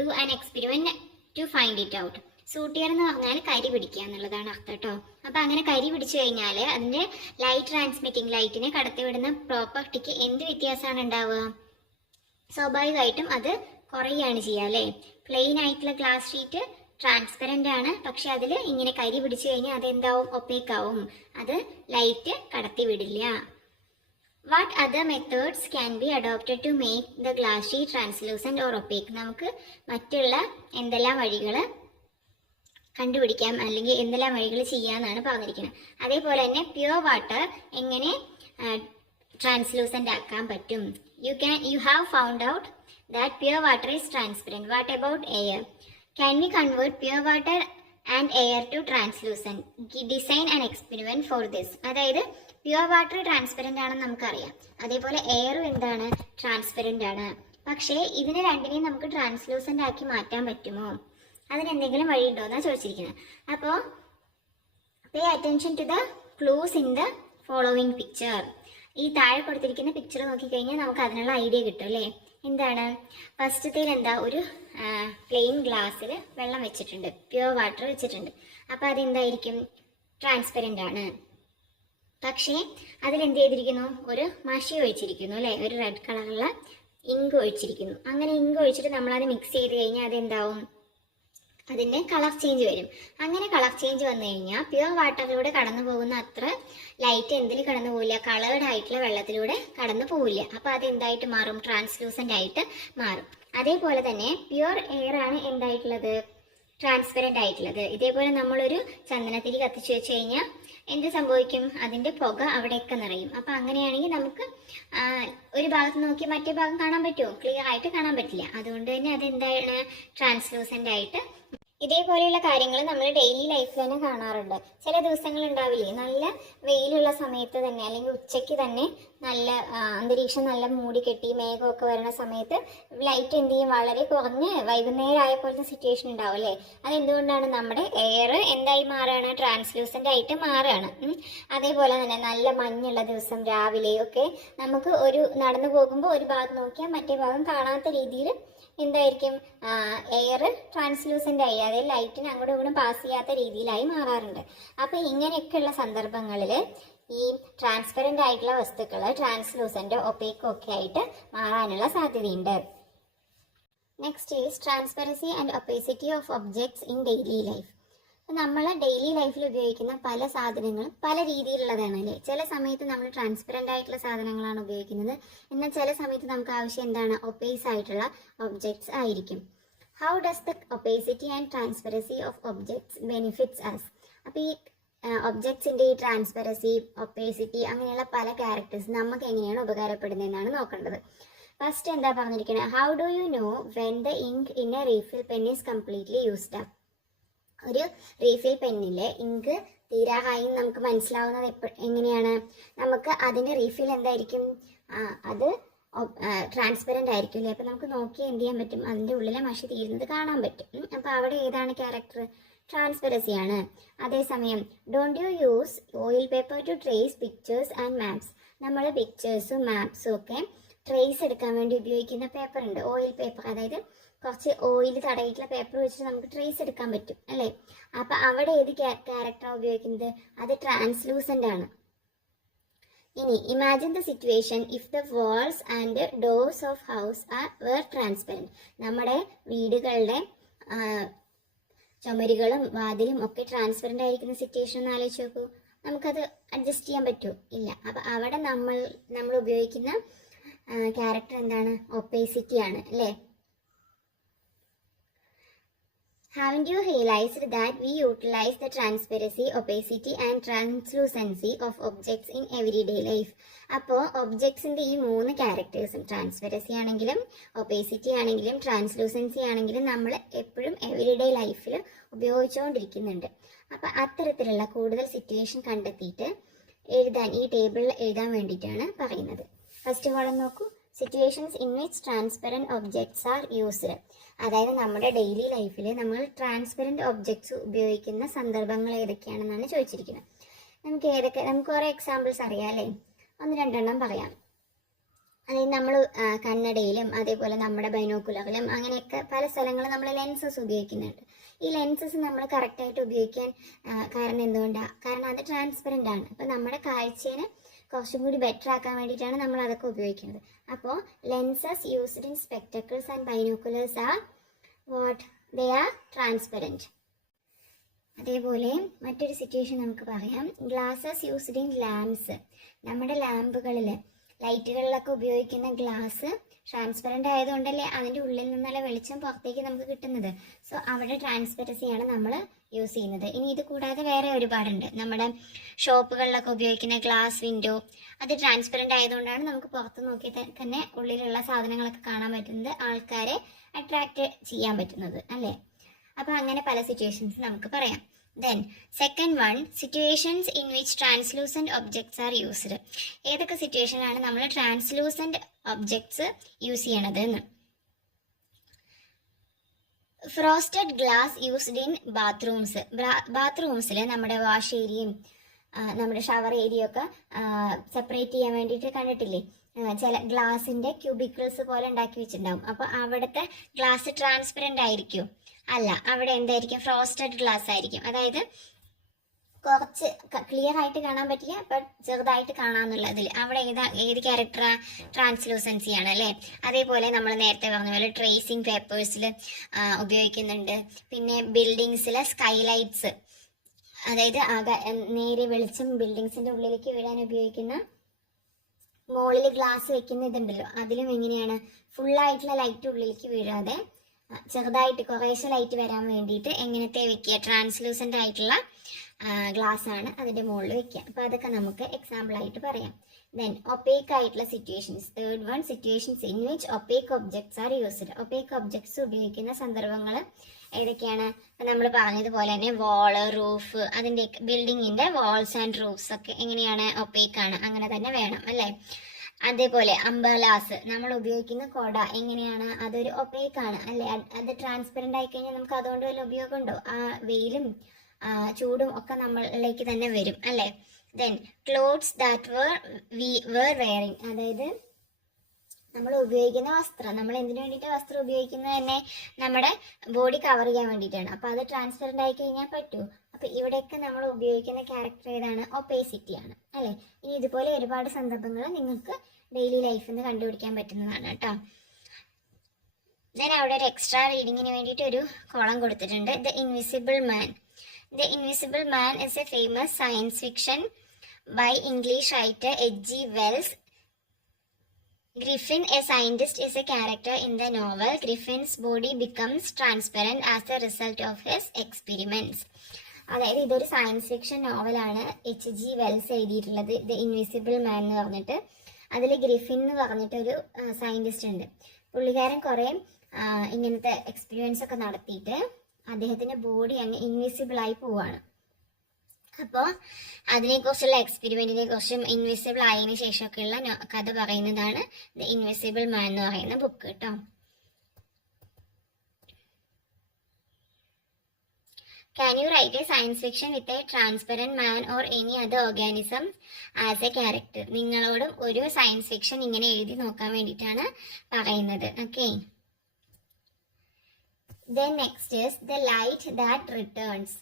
Do an experiment to find it out. Sootier എന്ന് പറഞ്ഞാൽ കരി പിടിക്കുക എന്നുള്ളതാണ് അർത്ഥം കേട്ടോ. അപ്പം അങ്ങനെ കരി പിടിച്ചു കഴിഞ്ഞാൽ അതിൻ്റെ ലൈറ്റ് ട്രാൻസ്മിറ്റിംഗ്, ലൈറ്റിനെ കടത്തിവിടുന്ന പ്രോപ്പർട്ടിക്ക് എന്ത് വ്യത്യാസമാണ് ഉണ്ടാവുക? സ്വാഭാവികമായിട്ടും അത് കുറയുകയാണ് ചെയ്യുക അല്ലേ? പ്ലെയിൻ ആയിട്ടുള്ള ഗ്ലാസ് ഷീറ്റ് ട്രാൻസ്പെറൻ്റ് ആണ്, പക്ഷെ അതിൽ ഇങ്ങനെ കരി പിടിച്ചു കഴിഞ്ഞാൽ അതെന്താവും? ഒപ്പേക്കാവും. അത് ലൈറ്റ് കടത്തി വിടില്ല. What other methods can be adopted to make the glass sheet translucent or opaque? നമുക്ക് മറ്റുള്ള എന്തെല്ലാം വഴികൾ കണ്ടുപിടിക്കാം അല്ലെങ്കിൽ എന്തെല്ലാം വഴികൾ ചെയ്യാമെന്നാണ് പറഞ്ഞിരിക്കുന്നത്. അതേപോലെ തന്നെ പ്യുവർ വാട്ടർ എങ്ങനെ ട്രാൻസ്ലൂസൻ്റ് ആക്കാൻ പറ്റും? You have found out that pure water is transparent. What about air? Can we convert pure water and air to translucent? Design an experiment for this. അതായത് പ്യുവർ വാട്ടർ ട്രാൻസ്പെറൻ്റ് ആണെന്ന് നമുക്കറിയാം, അതേപോലെ എയറും എന്താണ്? Transparent ആണ്. പക്ഷേ ഇതിനെ രണ്ടിനെയും നമുക്ക് ട്രാൻസ്ലൂസൻ്റ് ആക്കി മാറ്റാൻ പറ്റുമോ? അതിനെന്തെങ്കിലും വഴിയുണ്ടോ എന്നാണ് ചോദിച്ചിരിക്കുന്നത്. അപ്പോൾ pay attention to the clues in the following picture. ഈ താഴെ കൊടുത്തിരിക്കുന്ന പിക്ചർ നോക്കിക്കഴിഞ്ഞാൽ നമുക്ക് അതിനുള്ള ഐഡിയ കിട്ടും അല്ലേ? എന്താണ്? ഫസ്റ്റത്തേൽ എന്താ? ഒരു പ്ലെയിൻ ഗ്ലാസ്സിൽ വെള്ളം വെച്ചിട്ടുണ്ട്, പ്യുവർ വാട്ടർ വെച്ചിട്ടുണ്ട്. അപ്പോൾ അതെന്തായിരിക്കും? ട്രാൻസ്പെറൻ്റ് ആണ്. പക്ഷേ അതിലെന്ത് ചെയ്തിരിക്കുന്നു? ഒരു മഷി ഒഴിച്ചിരിക്കുന്നു അല്ലേ? ഒരു റെഡ് കളറുള്ള ഇങ്ക് ഒഴിച്ചിരിക്കുന്നു. അങ്ങനെ ഇങ്ക് ഒഴിച്ചിട്ട് നമ്മളത് മിക്സ് ചെയ്ത് കഴിഞ്ഞാൽ അതെന്താവും? അതിൻ്റെ കളർ ചേഞ്ച് വരും. അങ്ങനെ കളർ ചേഞ്ച് വന്നു കഴിഞ്ഞാൽ പ്യുവർ വാട്ടറിലൂടെ കടന്നു പോകുന്ന അത്ര ലൈറ്റ് എന്തിൽ കടന്നു പോവില്ല? കളേർഡ് ആയിട്ടുള്ള വെള്ളത്തിലൂടെ കടന്നു പോവില്ല. അപ്പോൾ അത് എന്തായിട്ട് മാറും? ട്രാൻസ്ലൂസൻ്റ് ആയിട്ട് മാറും. അതേപോലെ തന്നെ പ്യുവർ എയർ ആണ് എന്തായിട്ടുള്ളത്? ട്രാൻസ്പെറൻ്റ് ആയിട്ടുള്ളത്. ഇതേപോലെ നമ്മളൊരു ചന്ദനത്തിരി കത്തിച്ച് വെച്ച് കഴിഞ്ഞാൽ എന്ത് സംഭവിക്കും? അതിൻ്റെ പുക അവിടെയൊക്കെ നിറയും. അപ്പം അങ്ങനെയാണെങ്കിൽ നമുക്ക് ഒരു ഭാഗത്ത് നോക്കി മറ്റേ ഭാഗം കാണാൻ പറ്റുമോ? ക്ലിയർ ആയിട്ട് കാണാൻ പറ്റില്ല. അതുകൊണ്ട് തന്നെ അതെന്താണ്? ട്രാൻസ്ലൂസൻ്റ് ആയിട്ട് ഇതേപോലെയുള്ള കാര്യങ്ങൾ നമ്മൾ ഡെയിലി ലൈഫിൽ തന്നെ കാണാറുണ്ട്. ചില ദിവസങ്ങൾ ഉണ്ടാവില്ലേ, നല്ല വെയിലുള്ള സമയത്ത് തന്നെ അല്ലെങ്കിൽ ഉച്ചയ്ക്ക് തന്നെ നല്ല അന്തരീക്ഷം നല്ല മൂടി കെട്ടി മേഘമൊക്കെ വരുന്ന സമയത്ത് ലൈറ്റ് എന്ത് ചെയ്യും, വളരെ കുറഞ്ഞ് വൈകുന്നേരം ആയ പോലത്തെ സിറ്റുവേഷൻ ഉണ്ടാവും അല്ലേ. അതെന്തുകൊണ്ടാണ്, നമ്മുടെ എയർ എന്തായി മാറുകയാണ്, ട്രാൻസ്ലൂസൻ്റ് ആയിട്ട് മാറുകയാണ്. അതേപോലെ തന്നെ നല്ല മഞ്ഞുള്ള ദിവസം രാവിലെയൊക്കെ നമുക്ക് ഒരു നടന്നു പോകുമ്പോൾ ഒരു ഭാഗം നോക്കിയാൽ മറ്റേ ഭാഗം കാണാത്ത രീതിയിൽ എന്തായിരിക്കും, എയർ ട്രാൻസ്ലൂസൻ്റ് ആയി, അതായത് ലൈറ്റിന് അങ്ങോട്ടും ഇങ്ങോട്ടും പാസ് ചെയ്യാത്ത രീതിയിലായി മാറാറുണ്ട്. അപ്പോൾ ഇങ്ങനെയൊക്കെയുള്ള സന്ദർഭങ്ങളിൽ ഈ ട്രാൻസ്പെറൻ്റ് ആയിട്ടുള്ള വസ്തുക്കൾ ട്രാൻസ്ലൂസൻ്റ് ഒപ്പേക്കും ഒക്കെ ആയിട്ട് മാറാനുള്ള സാധ്യതയുണ്ട്. Next is transparency and opacity of objects in daily life. നമ്മൾ ഡെയിലി ലൈഫിൽ ഉപയോഗിക്കുന്ന പല സാധനങ്ങളും പല രീതിയിലുള്ളതാണ് അല്ലേ. ചില സമയത്ത് നമ്മൾ ട്രാൻസ്പെറൻ്റ് ആയിട്ടുള്ള സാധനങ്ങളാണ് ഉപയോഗിക്കുന്നത്, എന്നാൽ ചില സമയത്ത് നമുക്ക് ആവശ്യം എന്താണ്, ഒപ്പേസ് ആയിട്ടുള്ള ഒബ്ജെക്ട്സ് ആയിരിക്കും. How does the opacity and transparency of objects benefits us. അപ്പോൾ ഈ ഒബ്ജെക്ട്സിൻ്റെ ഈ ട്രാൻസ്പെറൻസി, ഒപ്പേസിറ്റി അങ്ങനെയുള്ള പല ക്യാരക്ടേഴ്സ് നമുക്ക് എങ്ങനെയാണ് ഉപകാരപ്പെടുന്നതെന്നാണ് നോക്കേണ്ടത്. ഫസ്റ്റ് എന്താ പറഞ്ഞിരിക്കുന്നത്, how do you know when the ink in a refill pen is completely used up. ഒരു റീഫിൽ പെന്നിലെ ഇങ്ക് തീരാറായി നമുക്ക് മനസ്സിലാവുന്നത് എങ്ങനെയാണ്, നമുക്ക് അതിൻ്റെ റീഫിൽ എന്തായിരിക്കും, അത് ട്രാൻസ്പെറൻ്റ് ആയിരിക്കും അല്ലേ. അപ്പോൾ നമുക്ക് നോക്കി എന്ത് ചെയ്യാൻ പറ്റും, അതിൻ്റെ ഉള്ളിലെ മഷി തീരുന്നത് കാണാൻ പറ്റും. അപ്പോൾ അവിടെ ഏതാണ് ക്യാരക്ടർ, ട്രാൻസ്പെറൻസി ആണ്. അതേസമയം don't you use oil paper two trace pictures and maps. നമ്മൾ പിക്ചേഴ്സും മാപ്സും ഒക്കെ ട്രേസ് എടുക്കാൻ വേണ്ടി ഉപയോഗിക്കുന്ന പേപ്പർ ഉണ്ട്, ഓയിൽ പേപ്പർ. അതായത് കുറച്ച് ഓയിൽ തടയിട്ടുള്ള പേപ്പർ വെച്ചിട്ട് നമുക്ക് ട്രേസ് എടുക്കാൻ പറ്റും അല്ലേ. അപ്പം അവിടെ ഏത് ക്യാരക്ടറാണ് ഉപയോഗിക്കുന്നത്, അത് ട്രാൻസ്ലൂസൻ്റ് ആണ്. ഇനി imagine the situation if the walls and doors of house were transparent. നമ്മുടെ വീടുകളുടെ ചുമരുകളും വാതിലും ഒക്കെ ട്രാൻസ്പെറൻ്റ് ആയിരിക്കുന്ന സിറ്റുവേഷൻ ഒന്ന് ആലോചിച്ച് നോക്കൂ. നമുക്കത് അഡ്ജസ്റ്റ് ചെയ്യാൻ പറ്റുമോ, ഇല്ല. അപ്പം അവിടെ നമ്മൾ ഉപയോഗിക്കുന്ന ക്യാരക്ടർ എന്താണ്, ഒപ്പേസിറ്റി ആണ് അല്ലേ. Haven't you realized that we utilize the transparency, opacity and translucency of objects in everyday life? അപ്പോൾ ഒബ്ജക്ട്സിൻ്റെ ഈ മൂന്ന് ക്യാരക്ടേഴ്സും, ട്രാൻസ്പെറൻസി ആണെങ്കിലും ഒപ്പേസിറ്റി ആണെങ്കിലും ട്രാൻസ്ലൂസൻസി ആണെങ്കിലും നമ്മൾ എപ്പോഴും എവരിഡേ ലൈഫിൽ ഉപയോഗിച്ചുകൊണ്ടിരിക്കുന്നുണ്ട്. അപ്പോൾ അത്തരത്തിലുള്ള കൂടുതൽ സിറ്റുവേഷൻ കണ്ടെത്തിയിട്ട് എഴുതാൻ, ഈ ടേബിളിൽ എഴുതാൻ വേണ്ടിയിട്ടാണ് പറയുന്നത്. ഫസ്റ്റ് കോളം നോക്കൂ, situations in which transparent objects are used. അതായത് നമ്മുടെ ഡെയിലി ലൈഫിൽ നമ്മൾ ട്രാൻസ്പെറൻറ്റ് ഒബ്ജക്ട്സ് ഉപയോഗിക്കുന്ന സന്ദർഭങ്ങൾ ഏതൊക്കെയാണെന്നാണ് ചോദിച്ചിരിക്കുന്നത്. നമുക്ക് കുറേ എക്സാമ്പിൾസ് അറിയാം അല്ലേ, ഒന്ന് രണ്ടെണ്ണം പറയാം. അതായത് നമ്മൾ കണ്ണടയിലും അതേപോലെ നമ്മുടെ ബൈനോക്കുലറിലും അങ്ങനെയൊക്കെ പല സ്ഥലങ്ങളും നമ്മൾ ലെൻസസ് ഉപയോഗിക്കുന്നുണ്ട്. ഈ ലെൻസസ് നമ്മൾ കറക്റ്റായിട്ട് ഉപയോഗിക്കാൻ കാരണം എന്തുകൊണ്ടാണ്, കാരണം അത് ട്രാൻസ്പെറൻ്റ് ആണ്. അപ്പോൾ നമ്മുടെ കാഴ്ചയെ കുറച്ചും കൂടി ബെറ്റർ ആക്കാൻ വേണ്ടിയിട്ടാണ് നമ്മൾ അതൊക്കെ ഉപയോഗിക്കുന്നത്. അപ്പോൾ lenses used in spectacles and binoculars are what, they are transparent. അതേപോലെ മറ്റൊരു സിറ്റുവേഷൻ നമുക്ക് പറയാം, ഗ്ലാസസ് യൂസ്ഡ് ഇൻ ലാംപ്സ്. നമ്മുടെ ലാമ്പുകളിൽ, ലൈറ്റുകളിലൊക്കെ ഉപയോഗിക്കുന്ന ഗ്ലാസ് ട്രാൻസ്പെറൻ്റ് ആയതുകൊണ്ടല്ലേ അതിൻ്റെ ഉള്ളിൽ നിന്നുള്ള വെളിച്ചം പുറത്തേക്ക് നമുക്ക് കിട്ടുന്നത്. സോ അവിടെ ട്രാൻസ്പെറൻസിയാണ് നമ്മൾ യൂസ് ചെയ്യുന്നത്. ഇനി ഇത് കൂടാതെ വേറെ ഒരുപാടുണ്ട്. നമ്മുടെ ഷോപ്പുകളിലൊക്കെ ഉപയോഗിക്കുന്ന ഗ്ലാസ് വിൻഡോ, അത് ട്രാൻസ്പെറൻ്റ് ആയതുകൊണ്ടാണ് നമുക്ക് പുറത്ത് നോക്കി തന്നെ ഉള്ളിലുള്ള സാധനങ്ങളൊക്കെ കാണാൻ പറ്റുന്നത്, ആൾക്കാരെ അട്രാക്റ്റ് ചെയ്യാൻ പറ്റുന്നത് അല്ലേ. അപ്പോൾ അങ്ങനെ പല സിറ്റുവേഷൻസ് നമുക്ക് പറയാം. Then second one, situations in which translucent objects are used. ഏതൊക്കെ സിറ്റുവേഷനിലാണ് നമ്മൾ ട്രാൻസ്ലൂസൻറ്റ് ഒബ്ജക്ട്സ് യൂസ് ചെയ്യണത് എന്ന്. Frosted glass used in bathrooms. ബാത്റൂംസിൽ നമ്മുടെ വാഷ് ഏരിയയും നമ്മുടെ ഷവർ ഏരിയ ഒക്കെ സെപ്പറേറ്റ് ചെയ്യാൻ വേണ്ടിയിട്ട് കണ്ടിട്ടില്ലേ, ചില ഗ്ലാസിൻ്റെ ക്യൂബിക്കിൾസ് പോലെ ഉണ്ടാക്കി വെച്ചിട്ടുണ്ടാവും. അപ്പോൾ അവിടുത്തെ ഗ്ലാസ് ട്രാൻസ്പെറൻ്റ് ആയിരിക്കും, അല്ല, അവിടെ എന്തായിരിക്കും, ഫ്രോസ്റ്റഡ് ഗ്ലാസ് ആയിരിക്കും. അതായത് കുറച്ച് ക്ലിയർ ആയിട്ട് കാണാൻ പറ്റില്ല, ബട്ട് ചെറുതായിട്ട് കാണാമെന്നുള്ളതിൽ അവിടെ ഏത് ക്യാരക്ടറാ, ട്രാൻസ്ലൂസൻസി ആണ് അല്ലേ. അതേപോലെ നമ്മൾ നേരത്തെ പറഞ്ഞ പോലെ ട്രേസിങ് പേപ്പേഴ്സിൽ ഉപയോഗിക്കുന്നുണ്ട്. പിന്നെ ബിൽഡിങ്സിലെ സ്കൈലൈറ്റ്സ്, അതായത് നേരെ വെളിച്ചം ബിൽഡിങ്സിൻ്റെ ഉള്ളിലേക്ക് വീഴാൻ ഉപയോഗിക്കുന്ന മുകളിൽ ഗ്ലാസ് വെക്കുന്ന ഇതുണ്ടല്ലോ, അതിലും എങ്ങനെയാണ്, ഫുള്ളായിട്ടുള്ള ലൈറ്റ് ഉള്ളിലേക്ക് വീഴാതെ ചെറുതായിട്ട് കുറേശ്ശെ ലൈറ്റ് വരാൻ വേണ്ടിയിട്ട് എങ്ങനത്തെ വെക്കുക, ട്രാൻസ്ലൂസൻ്റ് ആയിട്ടുള്ള ഗ്ലാസ് ആണ് അതിൻ്റെ മുകളിൽ വെക്കുക. അപ്പോൾ അതൊക്കെ നമുക്ക് എക്സാമ്പിൾ ആയിട്ട് പറയാം. ദെൻ ഒപ്പേക്ക് ആയിട്ടുള്ള situations. Third one, situations in which opaque objects are used. Opaque objects ഉപയോഗിക്കുന്ന സന്ദർഭങ്ങൾ ഏതൊക്കെയാണ്? നമ്മൾ പറഞ്ഞതുപോലെ തന്നെ വാള്, റൂഫ്, അതിൻ്റെ ബിൽഡിങ്ങിന്റെ വാൾസ് ആൻഡ് റൂഫ്സ് ഒക്കെ എങ്ങനെയാണ്? ഒപ്പേക്ക് ആണ്. അങ്ങനെ തന്നെ വേണം അല്ലേ? അതേപോലെ അംബലാസ്, നമ്മൾ ഉപയോഗിക്കുന്ന കൊട എങ്ങനെയാണ്? അതൊരു ഒപ്പേക്ക് ആണ് അല്ലേ? അത് ട്രാൻസ്പെറന്റ് ആയി കഴിഞ്ഞാൽ നമുക്ക് അതുകൊണ്ട് വല്ല ഉപയോഗമുണ്ടോ? ആ വെയിലും ചൂടും ഒക്കെ നമ്മളിലേക്ക് തന്നെ വരും അല്ലേ? Then clothes that we're wearing, അതായത് നമ്മൾ ഉപയോഗിക്കുന്ന വസ്ത്രം, നമ്മൾ എന്തിനു വേണ്ടിയിട്ട് വസ്ത്രം ഉപയോഗിക്കുന്നത് തന്നെ നമ്മുടെ ബോഡി കവർ ചെയ്യാൻ വേണ്ടിയിട്ടാണ്. അപ്പോൾ അത് ട്രാൻസ്പെറന്റ് ആയി കഴിഞ്ഞാൽ പറ്റൂ. അപ്പോൾ ഇവിടെയൊക്കെ നമ്മൾ ഉപയോഗിക്കുന്ന ക്യാരക്ടർ ഏതാണ്? ഒപ്പേസിറ്റി ആണ് അല്ലേ? ഇനി ഇതുപോലെ ഒരുപാട് സന്ദർഭങ്ങൾ നിങ്ങൾക്ക് ഡെയിലി ലൈഫിൽ നിന്ന് കണ്ടുപിടിക്കാൻ പറ്റുന്നതാണ് കേട്ടോ. ദെൻ അവിടെ ഒരു എക്സ്ട്രാ റീഡിങ്ങിന് വേണ്ടിയിട്ട് ഒരു കോളം കൊടുത്തിട്ടുണ്ട്. The invisible man. The invisible man is A famous science fiction by English writer H.G. Wells. Griffin, a scientist, is a character in the novel. Griffin's body becomes transparent as a result of his experiments. അതായത് ഇതൊരു science fiction നോവലാണ്. H.G. Wells എഴുതിയിട്ടുള്ളത്, the invisible മാൻ എന്ന് പറഞ്ഞിട്ട്. അതിൽ Griffin എന്ന് പറഞ്ഞിട്ടൊരു scientist ഉണ്ട്. പുള്ളിക്കാരൻ കുറേ ഇങ്ങനത്തെ എക്സ്പീരിയൻസ് ഒക്കെ നടത്തിയിട്ട് അദ്ദേഹത്തിൻ്റെ ബോഡി അങ്ങ് ഇൻവിസിബിൾ ആയി പോവാണ്. അപ്പോൾ അതിനെക്കുറിച്ചുള്ള എക്സ്പെരിമെന്റിനെ കുറിച്ചും ഇൻവിസിബിൾ ആയതിനു ശേഷമൊക്കെയുള്ള കഥ പറയുന്നതാണ് ദ ഇൻവിസിബിൾ മാൻ എന്ന് പറയുന്ന ബുക്ക് കേട്ടോ. Can you write a science fiction with a transparent man or any other organism as a character? നിങ്ങളോടും ഒരു സയൻസ് ഫിക്ഷൻ ഇങ്ങനെ എഴുതി നോക്കാൻ വേണ്ടിയിട്ടാണ് പറയുന്നത്. Okay. Then next is the light that returns.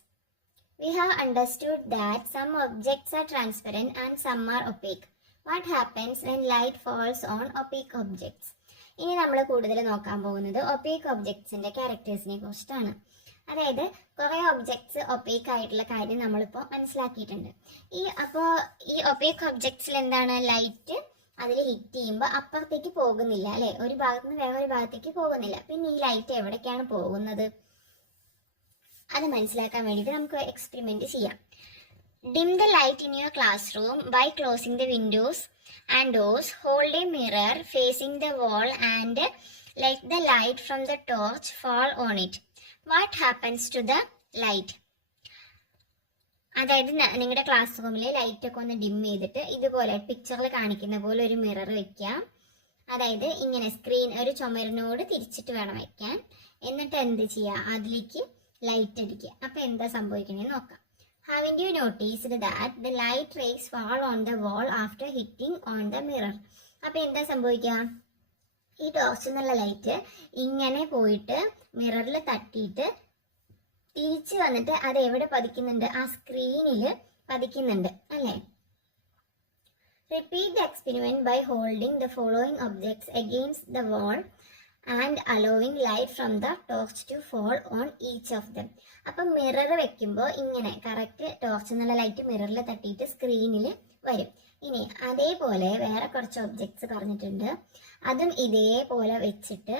We have understood that some objects are transparent and some are opaque. What happens when light falls on opaque objects? ഇനി നമ്മൾ കൂടുതൽ നോക്കാൻ പോകുന്നത് ഒപ്പേക്ക് ഒബ്ജക്ട്സിന്റെ ക്യാരക്ടേഴ്സിനെ കുറിച്ചിട്ടാണ്. അതായത് കുറേ ഒബ്ജക്ട്സ് ഒപ്പേക്ക് ആയിട്ടുള്ള കാര്യം നമ്മളിപ്പോൾ മനസ്സിലാക്കിയിട്ടുണ്ട്. അപ്പോൾ ഈ ഒപ്പേക്ക് ഒബ്ജക്ട്സിൽ എന്താണ്? ലൈറ്റ് അതിൽ ഹിറ്റ് ചെയ്യുമ്പോൾ അപ്പുറത്തേക്ക് പോകുന്നില്ല അല്ലേ? ഒരു ഭാഗത്ത് നിന്ന് വേറൊരു ഭാഗത്തേക്ക് പോകുന്നില്ല. പിന്നെ ഈ ലൈറ്റ് എവിടേക്കാണ് പോകുന്നത്? അത് മനസ്സിലാക്കാൻ വേണ്ടിയിട്ട് നമുക്ക് എക്സ്പെരിമെന്റ് ചെയ്യാം. Dim the light in your classroom by closing the windows and doors. Hold a mirror facing the wall and let the light from the torch fall on it. What happens to the light? അതായത് നിങ്ങളുടെ class റൂമിലെ light ഒക്കെ ഒന്ന് dim ചെയ്തിട്ട് ഇതുപോലെ പിക്ചറിൽ കാണിക്കുന്ന പോലെ ഒരു മിറർ വെക്കാം. അതായത് ഇങ്ങനെ സ്ക്രീൻ ഒരു ചുമരിനോട് തിരിച്ചിട്ട് വേണം വെക്കാൻ. എന്നിട്ട് എന്ത് ചെയ്യുക? അതിലേക്ക് ലൈറ്റ് അടിക്കുക. അപ്പൊ എന്താ സംഭവിക്കണേ നോക്കാം. Haven't you noticed that the light rays fall on the wall after hitting on the mirror? അപ്പൊ എന്താ സംഭവിക്കുക? ഈ ടോർച്ച് എന്നുള്ള ലൈറ്റ് ഇങ്ങനെ പോയിട്ട് മിററിൽ തട്ടിയിട്ട് തിരിച്ചു വന്നിട്ട് അത് എവിടെ പതിക്കുന്നുണ്ട്? ആ സ്ക്രീനിൽ പതിക്കുന്നുണ്ട് അല്ലേ? Repeat the experiment by holding the following objects against the wall and allowing light from the torch to fall on each of them. അപ്പം മിറർ വെക്കുമ്പോൾ ഇങ്ങനെ കറക്റ്റ് ടോർച്ച് എന്നുള്ള ലൈറ്റ് മിററിൽ തട്ടിയിട്ട് സ്ക്രീനിൽ വരും. ഇനി അതേപോലെ വേറെ കുറച്ച് ഒബ്ജക്ട്സ് പറഞ്ഞിട്ടുണ്ട്. അതും ഇതേപോലെ വെച്ചിട്ട്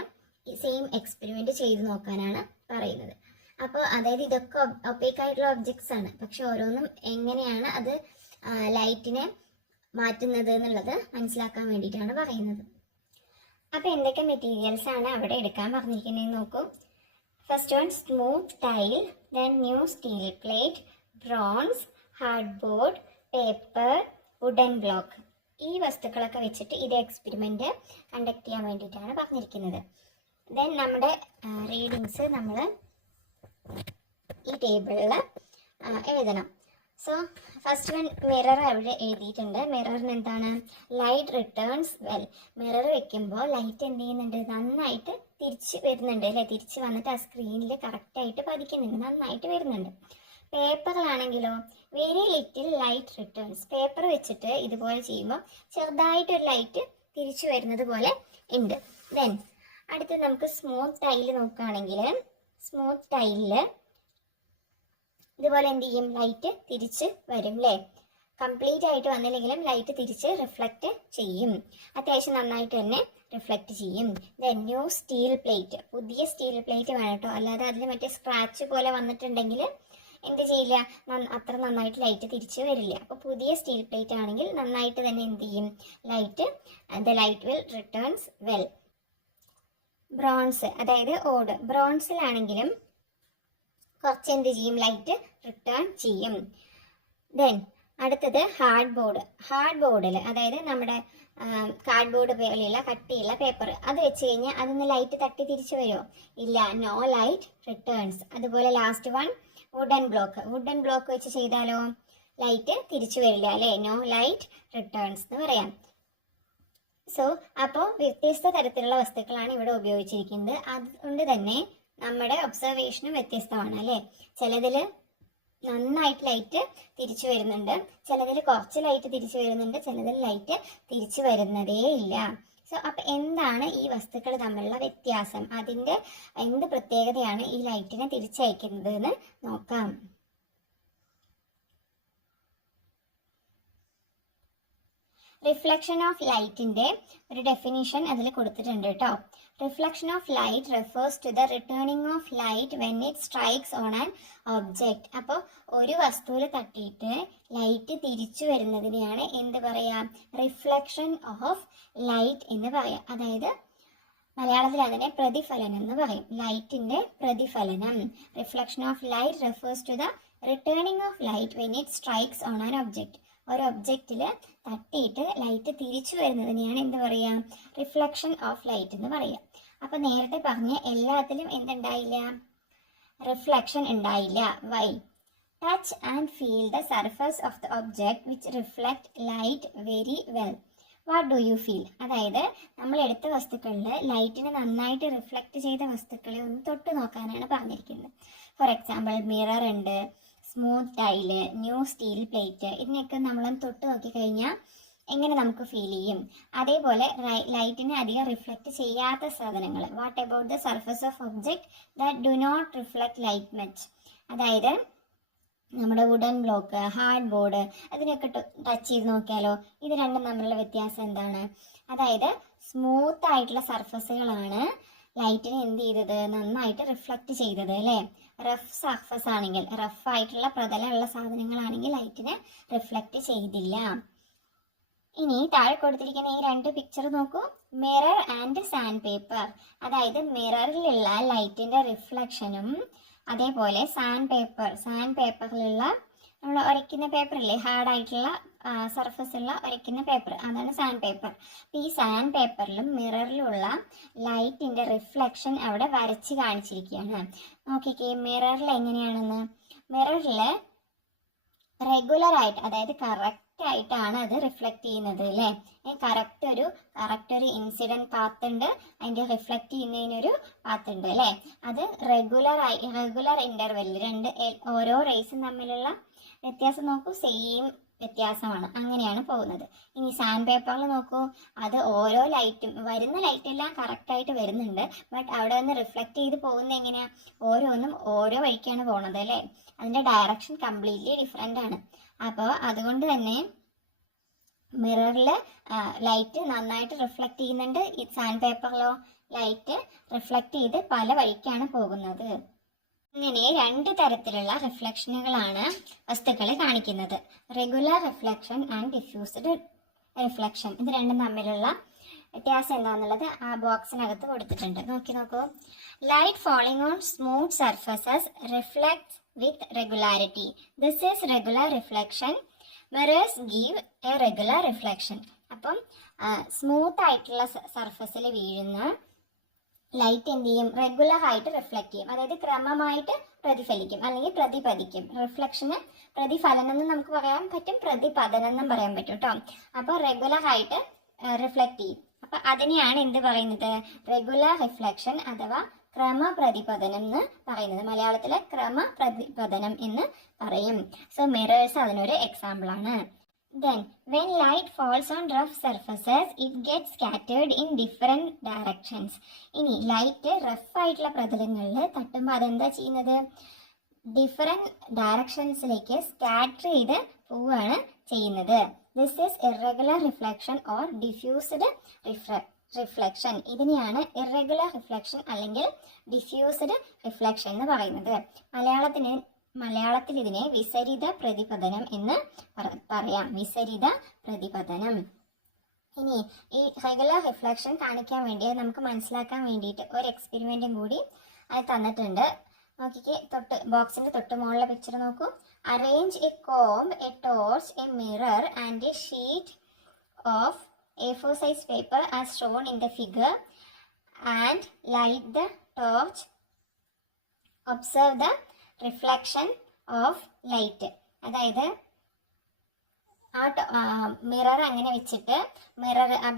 സെയിം എക്സ്പെരിമെന്റ് ചെയ്ത് നോക്കാനാണ് പറയുന്നത്. അപ്പോൾ അതായത് ഇതൊക്കെ ഒപ്പേക്ക് ആയിട്ടുള്ള ഒബ്ജക്ട്സ് ആണ്. പക്ഷെ ഓരോന്നും എങ്ങനെയാണ് അത് ലൈറ്റിനെ മാറ്റുന്നത് എന്നുള്ളത് മനസ്സിലാക്കാൻ വേണ്ടിയിട്ടാണ് പറയുന്നത്. അപ്പോൾ എന്തൊക്കെ മെറ്റീരിയൽസ് ആണ് അവിടെ എടുക്കാൻ പറഞ്ഞിരിക്കുന്നതെന്ന് നോക്കൂ. First one smooth tile, then new steel plate, bronze, hardboard, paper, wooden block. ഈ വസ്തുക്കളൊക്കെ വെച്ചിട്ട് ഇത് എക്സ്പെരിമെന്റ് കണ്ടക്ട് ചെയ്യാൻ വേണ്ടിയിട്ടാണ് പറഞ്ഞിരിക്കുന്നത്. ദെൻ നമ്മുടെ റീഡിങ്സ് നമ്മൾ ഈ ടേബിളിൽ എഴുതണം. സോ ഫസ്റ്റ് വൺ മിറർ അവിടെ എഴുതിയിട്ടുണ്ട്. മിററിന് എന്താണ്? Light returns well. മിറർ വെക്കുമ്പോൾ ലൈറ്റ് എന്ത് ചെയ്യുന്നുണ്ട്? നന്നായിട്ട് തിരിച്ച് വരുന്നുണ്ട് അല്ലേ? തിരിച്ച് വന്നിട്ട് ആ സ്ക്രീനിൽ കറക്റ്റായിട്ട് പതിക്കുന്നുണ്ട്, നന്നായിട്ട് വരുന്നുണ്ട്. പേപ്പറിലാണെങ്കിലോ very little light returns. Paper വെച്ചിട്ട് ഇതുപോലെ ചെയ്യുമ്പോൾ ചെറുതായിട്ടൊരു ലൈറ്റ് തിരിച്ചു വരുന്നത് പോലെ ഉണ്ട്. ദെൻ അടുത്ത് നമുക്ക് സ്മൂത്ത് ടൈൽ നോക്കുകയാണെങ്കിൽ സ്മൂത്ത് ടൈലിൽ ഇതുപോലെ എന്ത് ചെയ്യും? ലൈറ്റ് തിരിച്ച് വരും അല്ലേ? കംപ്ലീറ്റ് ആയിട്ട് വന്നില്ലെങ്കിലും ലൈറ്റ് തിരിച്ച് റിഫ്ലക്റ്റ് ചെയ്യും. അത്യാവശ്യം നന്നായിട്ട് തന്നെ റിഫ്ലക്റ്റ് ചെയ്യും. Then new steel plate. പുതിയ സ്റ്റീൽ പ്ലേറ്റ് വേണം കേട്ടോ. അല്ലാതെ അതിൽ മറ്റേ സ്ക്രാച്ച് പോലെ വന്നിട്ടുണ്ടെങ്കിൽ എന്ത് ചെയ്യില്ല? അത്ര നന്നായിട്ട് ലൈറ്റ് തിരിച്ച് വരില്ല. അപ്പോൾ പുതിയ സ്റ്റീൽ പ്ലേറ്റ് ആണെങ്കിൽ നന്നായിട്ട് തന്നെ എന്ത് ചെയ്യും? The light will returns well. Bronze, അതായത് ഓട്. ബ്രോൺസിലാണെങ്കിലും കുറച്ച് എന്ത് ചെയ്യും, ലൈറ്റ് റിട്ടേൺ ചെയ്യും. ദെൻ അടുത്തത് ഹാർഡ് ബോർഡിൽ, അതായത് നമ്മുടെ കാർഡ്ബോർഡ് പോലെയുള്ള കട്ടിയുള്ള പേപ്പർ, അത് വെച്ച് കഴിഞ്ഞാൽ അതിന് ലൈറ്റ് തട്ടി തിരിച്ചു വരുമോ? ഇല്ല, നോ ലൈറ്റ് റിട്ടേൺസ്. അതുപോലെ ലാസ്റ്റ് വൺ വുഡൻ ബ്ലോക്ക് വെച്ച് ചെയ്താലോ ലൈറ്റ് തിരിച്ചു വരില്ല അല്ലേ, നോ ലൈറ്റ് റിട്ടേൺസ് എന്ന് പറയാം. സോ അപ്പോൾ വ്യത്യസ്ത തരത്തിലുള്ള വസ്തുക്കളാണ് ഇവിടെ ഉപയോഗിച്ചിരിക്കുന്നത്. അതുകൊണ്ട് തന്നെ നമ്മുടെ ഒബ്സർവേഷനും വ്യത്യസ്തമാണ് അല്ലേ. ചിലതിൽ നന്നായിട്ട് ലൈറ്റ് തിരിച്ചു വരുന്നുണ്ട്, ചിലതിൽ കുറച്ച് ലൈറ്റ് തിരിച്ചു വരുന്നുണ്ട്, ചിലതിൽ ലൈറ്റ് തിരിച്ചു വരുന്നതേ ഇല്ല. സോ അപ്പം എന്താണ് ഈ വസ്തുക്കൾ തമ്മിലുള്ള വ്യത്യാസം, അതിൻ്റെ എന്ത് പ്രത്യേകതയാണ് ഈ ലൈറ്റിനെ തിരിച്ചയക്കുന്നത് എന്ന് നോക്കാം. റിഫ്ലക്ഷൻ ഓഫ് ലൈറ്റിന്റെ ഒരു ഡെഫിനിഷൻ അതിൽ കൊടുത്തിട്ടുണ്ട് കേട്ടോ. Reflection of light refers to the returning of light when it strikes on an object. അപ്പോൾ ഒരു വസ്തുവിൽ തട്ടിയിട്ട് ലൈറ്റ് തിരിച്ചു വരുന്നതിനെയാണ് എന്ത് പറയാം, റിഫ്ലക്ഷൻ ഓഫ് ലൈറ്റ് എന്ന് പറയാം. അതായത് മലയാളത്തിൽ അതിനെ പ്രതിഫലനം എന്ന് പറയും, ലൈറ്റിന്റെ പ്രതിഫലനം. Reflection of light refers to the returning of light when it strikes on an object. ഒരു ഒബ്ജക്റ്റിൽ തട്ടിയിട്ട് ലൈറ്റ് തിരിച്ചു വരുന്നതിനെയാണ് എന്ത് പറയാം, റിഫ്ലക്ഷൻ ഓഫ് ലൈറ്റ് എന്ന് പറയാം. അപ്പൊ നേരത്തെ പറഞ്ഞ എല്ലാത്തിലും എന്തുണ്ടായില്ല, റിഫ്ലക്ഷൻ ഉണ്ടായില്ല. Why? Touch and feel the surface of the object which reflect light very well. What do you feel? അതായത് നമ്മൾ എടുത്ത വസ്തുക്കളിൽ ലൈറ്റിനെ നന്നായിട്ട് റിഫ്ലക്ട് ചെയ്ത വസ്തുക്കളെ ഒന്ന് തൊട്ട് നോക്കാനാണ് പറഞ്ഞിരിക്കുന്നത്. ഫോർ എക്സാമ്പിൾ മിറർ ഉണ്ട്, smooth tile, new steel plate, ഇതിനൊക്കെ നമ്മൾ തൊട്ട് നോക്കിക്കഴിഞ്ഞാൽ എങ്ങനെ നമുക്ക് ഫീൽ ചെയ്യും. അതേപോലെ ലൈറ്റിനെ അധികം റിഫ്ലക്റ്റ് ചെയ്യാത്ത സാധനങ്ങൾ, what about the surface of object that do not reflect light much. അതായത് നമ്മുടെ വുഡൻ ബ്ലോക്ക്, ഹാർഡ് ബോർഡ്, അതിനൊക്കെ ടച്ച് ചെയ്ത് നോക്കിയാലോ ഇത് രണ്ടും തമ്മിലുള്ള വ്യത്യാസം എന്താണ്? അതായത് സ്മൂത്ത് ആയിട്ടുള്ള സർഫസുകളാണ് ലൈറ്റിനെ എന്ത് ചെയ്തത്, നന്നായിട്ട് റിഫ്ലക്റ്റ് ചെയ്തത് അല്ലേ. റഫ് സർഫസ് ആണെങ്കിൽ, റഫ് ആയിട്ടുള്ള പ്രതലമുള്ള സാധനങ്ങളാണെങ്കിൽ ലൈറ്റിനെ റിഫ്ലക്റ്റ് ചെയ്തില്ല. ഇനി താഴെ കൊടുത്തിരിക്കുന്ന ഈ രണ്ട് പിക്ചർ നോക്കൂ, മിറർ ആൻഡ് സാൻഡ് പേപ്പർ. അതായത് മിററിലുള്ള ലൈറ്റിന്റെ റിഫ്ലക്ഷനും അതേപോലെ സാൻഡ് പേപ്പറിലുള്ള നമ്മൾ ഉരയ്ക്കുന്ന പേപ്പർ ഇല്ലേ, ഹാർഡായിട്ടുള്ള സർഫസ് ഉള്ള ഉരയ്ക്കുന്ന പേപ്പർ, അതാണ് സാൻഡ് പേപ്പർ. ഈ സാൻഡ് പേപ്പറിലും മിററിലുള്ള ലൈറ്റിന്റെ റിഫ്ലക്ഷൻ അവിടെ വരച്ച് കാണിച്ചിരിക്കുകയാണ്. നോക്കിക്കേ മിററിൽ എങ്ങനെയാണെന്ന്. മിററിൽ റെഗുലർ ആയിട്ട്, അതായത് കറക്റ്റ് ആയിട്ടാണ് അത് റിഫ്ലക്ട് ചെയ്യുന്നത് അല്ലേ. കറക്റ്റ് ഒരു ഇൻസിഡന്റ് പാത്ത് ഉണ്ട്, അതിന്റെ റിഫ്ലക്ട് ചെയ്യുന്നതിനൊരു പാത്ത് ഉണ്ട് അല്ലേ. അത് റെഗുലർ ഇന്റർവെല്ലിൽ ഓരോ റേസും തമ്മിലുള്ള വ്യത്യാസം നോക്കൂ, സെയിം വ്യത്യാസമാണ്, അങ്ങനെയാണ് പോകുന്നത്. ഇനി സാൻഡ് പേപ്പറിൽ നോക്കൂ, അത് ഓരോ ലൈറ്റും വരുന്ന ലൈറ്റ് എല്ലാം കറക്റ്റായിട്ട് വരുന്നുണ്ട്, ബട്ട് അവിടെ നിന്ന് റിഫ്ലക്ട് ചെയ്ത് പോകുന്നത് എങ്ങനെയാ, ഓരോന്നും ഓരോ വഴിക്കാണ് പോകുന്നത് അല്ലേ. അതിന്റെ ഡയറക്ഷൻ കംപ്ലീറ്റ്ലി ഡിഫറെൻ്റ് ആണ്. അപ്പോൾ അതുകൊണ്ട് തന്നെ മിററിൽ ലൈറ്റ് നന്നായിട്ട് റിഫ്ലക്ട് ചെയ്യുന്നുണ്ട്, ഈ സാൻഡ് പേപ്പറിലോ ലൈറ്റ് റിഫ്ലക്ട് ചെയ്ത് പല വഴിക്കാണ് പോകുന്നത്. ഇങ്ങനെ രണ്ട് തരത്തിലുള്ള റിഫ്ലക്ഷനുകളാണ് വസ്തുക്കളെ കാണിക്കുന്നത്, regular reflection and diffused reflection. ഇത് രണ്ടും തമ്മിലുള്ള വ്യത്യാസം എന്താണെന്നുള്ളത് ആ ബോക്സിനകത്ത് കൊടുത്തിട്ടുണ്ട്, നോക്കൂ. Light falling on smooth surfaces reflects with regularity. This is regular reflection. Mirrors give A regular reflection. അപ്പം സ്മൂത്ത് ആയിട്ടുള്ള സർഫസിൽ വീഴുന്ന ലൈറ്റ് എന്ത് ചെയ്യും, റെഗുലർ ആയിട്ട് റിഫ്ലക്ട് ചെയ്യും, അതായത് ക്രമമായിട്ട് പ്രതിഫലിക്കും അല്ലെങ്കിൽ പ്രതിപതിക്കും. റിഫ്ലക്ഷന് പ്രതിഫലനം എന്ന് നമുക്ക് പറയാൻ പറ്റും, പ്രതിപതനം എന്നും പറയാൻ പറ്റും കേട്ടോ. അപ്പോൾ റെഗുലർ ആയിട്ട് റിഫ്ലക്ട് ചെയ്യും. അപ്പൊ അതിനെയാണ് എന്ത് പറയുന്നത്, റെഗുലർ റിഫ്ലക്ഷൻ അഥവാ ക്രമപ്രതിപതനം എന്ന് പറയുന്നത്. മലയാളത്തിലെ ക്രമപ്രതിപതനം എന്ന് പറയും. സോ മിറേഴ്സ് അതിനൊരു എക്സാമ്പിൾ ആണ്. Then, when light falls on rough surfaces, it gets scattered in different directions. ഇനി ലൈറ്റ് റഫ് ആയിട്ടുള്ള പ്രതലങ്ങളിൽ തട്ടുമ്പോൾ അതെന്താ ചെയ്യുന്നത്, ഡിഫറെന്റ് ഡയറക്ഷൻസിലേക്ക് സ്കാറ്റർ ചെയ്ത് പോവുകയാണ് ചെയ്യുന്നത്. This is irregular reflection or diffused reflection. ഇതിനെയാണ് ഇറഗുലർ റിഫ്ലക്ഷൻ അല്ലെങ്കിൽ ഡിഫ്യൂസ്ഡ് റിഫ്ലക്ഷൻ എന്ന് പറയുന്നത്. മലയാളത്തിൽ ഇതിനെ വിസരിത പ്രതിപതനം എന്ന് പറയാം, വിസരിത പ്രതിപതനം. ഇനി ഈ റെഗുലർ റിഫ്ലക്ഷൻ കാണിക്കാൻ വേണ്ടി നമുക്ക് മനസ്സിലാക്കാൻ വേണ്ടിയിട്ട് ഒരു എക്സ്പെരിമെന്റും കൂടി അത് തന്നിട്ടുണ്ട്. നോക്കിക്കേ, ബോക്സിന്റെ തൊട്ട് മുകളിലെ പിക്ചർ നോക്കൂ. Arrange A comb, A torch, A mirror and A sheet of A4 size paper as shown in the figure and light the torch. Observe the reflection of light. അതായത് മിറർ അങ്ങനെ വെച്ചിട്ട്,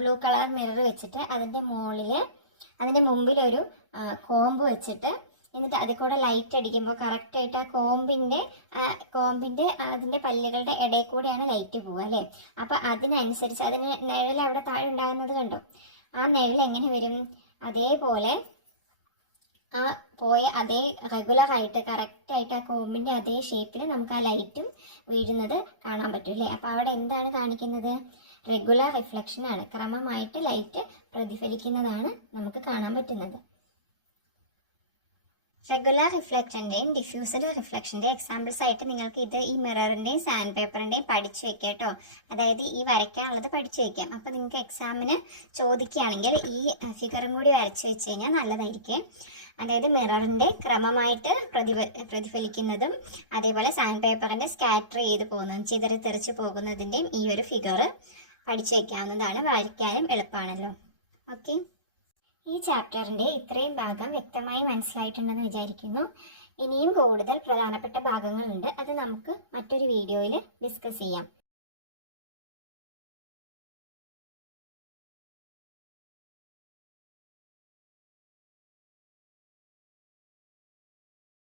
ബ്ലൂ കളർ മിറർ വെച്ചിട്ട് അതിന്റെ മുമ്പിൽ ഒരു കോമ്പ് വെച്ചിട്ട്, എന്നിട്ട് അതിൽ കൂടെ ലൈറ്റ് അടിക്കുമ്പോൾ കറക്റ്റായിട്ട് ആ കോമ്പിന്റെ അതിന്റെ പല്ലുകളുടെ ഇടയിൽ കൂടെയാണ് ലൈറ്റ് പോവുക അല്ലേ. അപ്പൊ അതിനനുസരിച്ച് അതിന് നിഴൽ അവിടെ താഴെ ഉണ്ടാകുന്നത് കണ്ടോ, ആ നിഴൽ എങ്ങനെ വരും, അതേപോലെ ആ പോയ അതേ റെഗുലർ ആയിട്ട് കറക്റ്റായിട്ട് ആ കോമ്പിന്റെ അതേ ഷേപ്പിൽ നമുക്ക് ആ ലൈറ്റും വീഴുന്നത് കാണാൻ പറ്റും അല്ലേ. അപ്പൊ അവിടെ എന്താണ് കാണിക്കുന്നത്, റെഗുലർ റിഫ്ലക്ഷൻ ആണ്, ക്രമമായിട്ട് ലൈറ്റ് പ്രതിഫലിക്കുന്നതാണ് നമുക്ക് കാണാൻ പറ്റുന്നത്. റെഗുലർ റിഫ്ലക്ഷൻ്റെയും ഡിഫ്യൂസ്ഡ് റിഫ്ലക്ഷൻ്റെ എക്സാമ്പിൾസ് ആയിട്ട് നിങ്ങൾക്ക് ഈ മിററിൻ്റെയും സാൻഡ് പേപ്പറിൻ്റെയും പഠിച്ചു വെക്കാം കേട്ടോ. അതായത് ഈ വരയ്ക്കാനുള്ളത് പഠിച്ചു വെക്കാം. അപ്പോൾ നിങ്ങൾക്ക് എക്സാമിന് ചോദിക്കുകയാണെങ്കിൽ ഈ ഫിഗറും കൂടി വരച്ചു വെച്ച് കഴിഞ്ഞാൽ നല്ലതായിരിക്കും. അതായത് മിററിൻ്റെ ക്രമമായിട്ട് പ്രതിഫലിക്കുന്നതും അതേപോലെ സാൻഡ് പേപ്പറിൻ്റെ സ്കാറ്റർ ചെയ്ത് പോകുന്നതും ചിതറി തെറിച്ച് പോകുന്നതിൻ്റെയും ഈ ഒരു ഫിഗർ പഠിച്ചു വെക്കാവുന്നതാണ്. വരയ്ക്കാനും എളുപ്പമാണല്ലോ. ഓക്കെ, ഈ ചാപ്റ്ററിന്റെ ഇത്രയും ഭാഗം വ്യക്തമായി മനസ്സിലായിട്ടുണ്ടെന്ന് വിചാരിക്കുന്നു. ഇനിയും കൂടുതൽ പ്രധാനപ്പെട്ട ഭാഗങ്ങളുണ്ട്, അത് നമുക്ക് മറ്റൊരു വീഡിയോയിൽ ഡിസ്കസ് ചെയ്യാം.